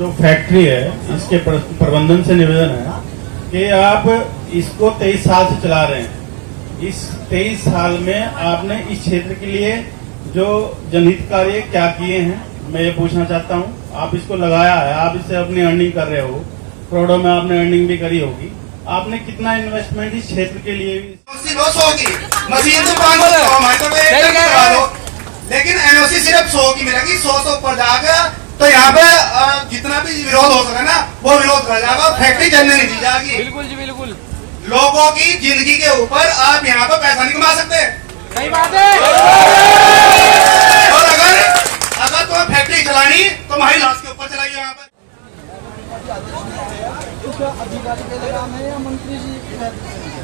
जो फैक्ट्री है इसके प्रबंधन से निवेदन है कि आप इसको 23 साल से चला रहे हैं। इस 23 साल में आपने इस क्षेत्र के लिए जो जनहित कार्य क्या किए हैं, मैं ये पूछना चाहता हूँ। आप इसको लगाया है, आप इससे अपनी अर्निंग कर रहे हो, करोड़ों में आपने अर्निंग भी करी होगी। आपने कितना इन्वेस्टमेंट इस क्षेत्र के लिए लॉस होगी, मशीन तो 500 लेकिन एनओसी सिर्फ 100 की मिलेगी। 100 से ऊपर जाएगा तो यहाँ पे जितना भी विरोध हो सके ना वो विरोध कर जाएगा, फैक्ट्री चलने नहीं दी जाएगी। बिल्कुल जी बिल्कुल। लोगों की जिंदगी के ऊपर आप यहाँ पे पैसा नहीं कमा सकते। सही बात है। और अगर तुम्हें फैक्ट्री चलानी तो हमारी लाश के ऊपर चलाइए। यहाँ पे अधिकारी बेलगाम है या मंत्री जी?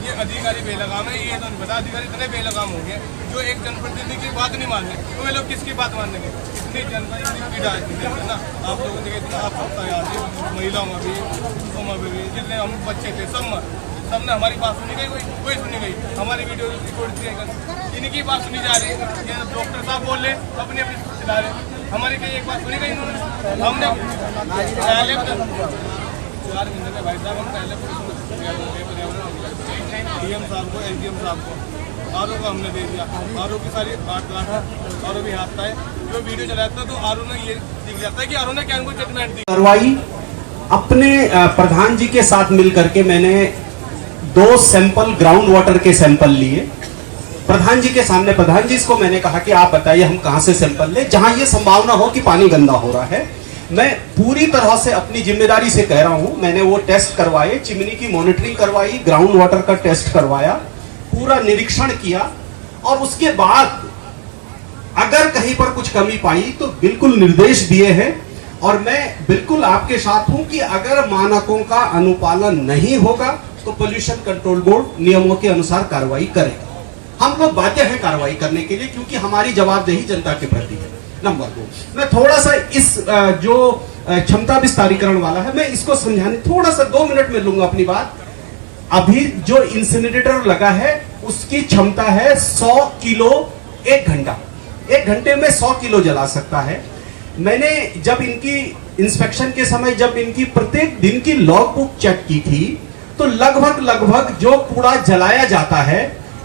ये अधिकारी बेलगाम है, ये तो नहीं पता। अधिकारी इतने बेलगाम हो गए जो एक जनप्रतिनिधि की बात नहीं मानते, तो वे लोग किसकी बात मानेंगे? इतनी जनप्रतिनिधि पीड़ा है ना। आप लोगों ने कितना आप सब तैयार थे, महिलाओं में भी, पुरुषों में भी, जितने हम बच्चे थे सबने हमारी बात सुनी गई, कोई सुनी गई। हमारी वीडियो रिकॉर्ड किया गया, इनकी बात सुनी जा रही है। ये डॉक्टर साहब बोल रहे अपनी अपनी चला रहे, हमारी कहीं एक बात सुनी गई इन्होंने। हमने पहले 4 महीने में भाई साहब हम पहले डीएम साहब को, एसडीएम साहब को, आरओ को हमने दे दिया। आरओ की सारी 8 लाख आरओ भी हाथ है। जो वीडियो चलाता है तो आरओ ने ये दिख जाता है कि आरओ ने क्या उनको जजमेंट दी करवाई। अपने प्रधान जी के साथ मिलकर के मैंने 2 सैंपल ग्राउंड वाटर के सैंपल लिए प्रधान जी के सामने। प्रधान जी इसको मैंने कहा कि आप बताइए हम कहां से सैंपल ले, जहां ये संभावना हो कि पानी गंदा हो रहा है। मैं पूरी तरह से अपनी जिम्मेदारी से कह रहा हूं, मैंने वो टेस्ट करवाए, चिमनी की मॉनिटरिंग करवाई, ग्राउंड वाटर का टेस्ट करवाया, पूरा निरीक्षण किया और उसके बाद अगर कहीं पर कुछ कमी पाई तो बिल्कुल निर्देश दिए हैं। और मैं बिल्कुल आपके साथ हूं कि अगर मानकों का अनुपालन नहीं होगा तो पोल्यूशन कंट्रोल बोर्ड नियमों के अनुसार कार्रवाई करेगा। हम लोग बाध्य हैं कार्रवाई करने के लिए, क्योंकि हमारी जवाबदेही जनता के प्रति है। नंबर 2, मैं थोड़ा सा इस जो क्षमता विस्तारीकरण वाला है, मैं इसको समझाने थोड़ा सा 2 मिनट में लूंगा अपनी बात। अभी जो इंसिनरेटर लगा है उसकी क्षमता है 100 किलो 1 घंटा। 1 घंटे में 100 किलो जला सकता है। मैंने जब इनकी इंस्पेक्शन के समय जब इनकी प्रत्येक दिन की लॉग बुक चेक की थी तो लगभग जो कूड़ा जलाया जाता है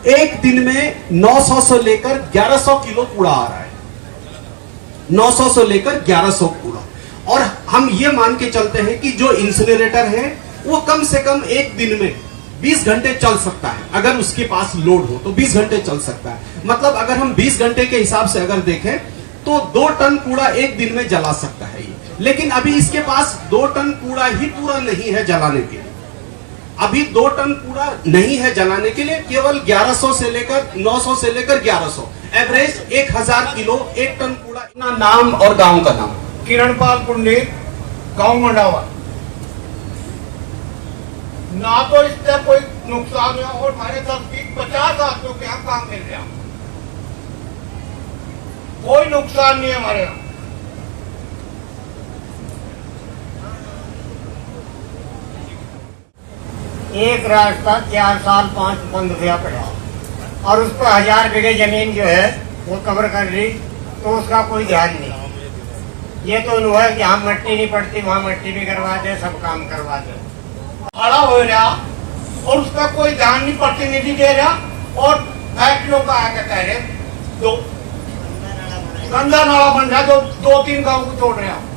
एक दिन में 900 से लेकर 1100 किलो कूड़ा आ रहा है। 900 से लेकर 1100 कूड़ा। और हम ये मान के चलते हैं कि जो इंसिनरेटर है वो कम से कम एक दिन में 20 घंटे चल सकता है। अगर उसके पास लोड हो तो 20 घंटे चल सकता है। मतलब अगर हम 20 घंटे के हिसाब से अगर देखें तो 2 टन कूड़ा एक दिन में जला सकता है ये। लेकिन अभी इसके पास 2 टन कूड़ा ही पूरा नहीं है जलाने के लिए। अभी 2 टन कूड़ा नहीं है जलाने के लिए, केवल 1100 से लेकर 900 से लेकर 1100 एवरेज 1000 किलो 1 टन कूड़ा। अपना नाम और गांव का नाम? किरणपाल पंडित, गांव मंडावा। ना तो इससे कोई नुकसान हुआ और हमारे 50 आदमियों के यहाँ काम मिल गया, कोई नुकसान नहीं है हमारे यहाँ। एक रास्ता 4 साल 5 बंद किया पड़ा और उस पर 1000 बीघे जमीन जो है वो कवर कर ली, तो उसका कोई ध्यान नहीं। ये तो हुआ है कि हम मिट्टी नहीं पड़ती वहाँ मिट्टी भी करवा दे, सब काम करवा दे। खड़ा हो रहा और उसका कोई ध्यान नहीं, प्रतिनिधि दे रहा और फैक्ट्रियों का आके कह रहे 2 गंदा नाला बन रहा, जो 2-3 गाँव को तोड़ रहे हैं।